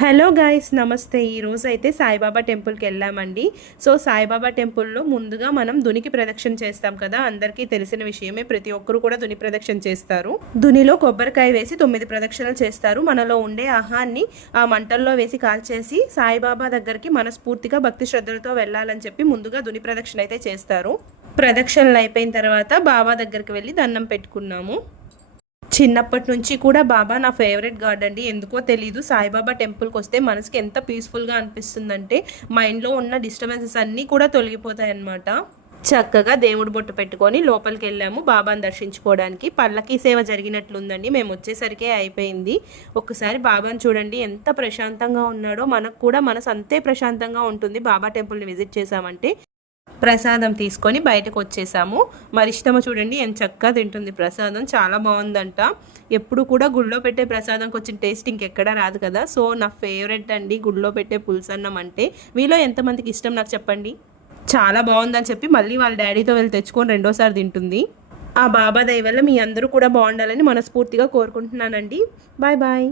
Hello guys, నమస్తే. ఈరోజు అయితే సాయిబాబా టెంపుల్కి వెళ్ళామండి. సో సాయిబాబా టెంపుల్లో ముందుగా మనం దునికి ప్రదక్షిణ చేస్తాం కదా, అందరికీ తెలిసిన విషయమే. ప్రతి ఒక్కరు కూడా దుని ప్రదక్షిణ చేస్తారు. దునిలో కొబ్బరికాయ వేసి 9 ప్రదక్షిణలు చేస్తారు. మనలో ఉండే ఆహాన్ని ఆ మంటల్లో వేసి కాల్చేసి సాయిబాబా దగ్గరికి మనస్ఫూర్తిగా భక్తి శ్రద్ధలతో వెళ్ళాలని చెప్పి ముందుగా దుని ప్రదక్షిణ అయితే చేస్తారు. ప్రదక్షిణలు అయిపోయిన తర్వాత బాబా దగ్గరికి వెళ్ళి దండం పెట్టుకున్నాము. చిన్నప్పటి నుంచి కూడా బాబా నా ఫేవరెట్ గాడ్ అండి. ఎందుకో తెలీదు, సాయిబాబా టెంపుల్కి వస్తే మనసుకి ఎంత పీస్ఫుల్గా అనిపిస్తుందంటే మైండ్లో ఉన్న డిస్టర్బెన్సెస్ అన్నీ కూడా తొలగిపోతాయి అన్నమాట. చక్కగా దేవుడు బొట్టు పెట్టుకొని లోపలికి వెళ్ళాము బాబాని దర్శించుకోవడానికి. పల్లకీ సేవ జరిగినట్లుందండి, మేము వచ్చేసరికే అయిపోయింది. ఒకసారి బాబాని చూడండి ఎంత ప్రశాంతంగా ఉన్నాడో. మనకు కూడా మనసు అంతే ప్రశాంతంగా ఉంటుంది బాబా టెంపుల్ని విజిట్ చేసామంటే. ప్రసాదం తీసుకొని బయటకు వచ్చేసాము. మరి ఇష్టమో చూడండి ఎంత చక్కగా తింటుంది ప్రసాదం, చాలా బాగుందంట. ఎప్పుడు కూడా గుళ్ళో పెట్టే ప్రసాదంకి వచ్చిన టేస్ట్ ఇంకెక్కడా రాదు కదా. సో నా ఫేవరెట్ అండి గుళ్ళో పెట్టే పులుసన్నం అంటే. మీలో ఎంతమందికి ఇష్టం నాకు చెప్పండి. చాలా బాగుందని చెప్పి మళ్ళీ వాళ్ళ డాడీతో వెళ్ళి తెచ్చుకొని రెండోసారి తింటుంది. ఆ బాబా దయ వల్ల మీ అందరూ కూడా బాగుండాలని మనస్ఫూర్తిగా కోరుకుంటున్నానండి. Bye bye.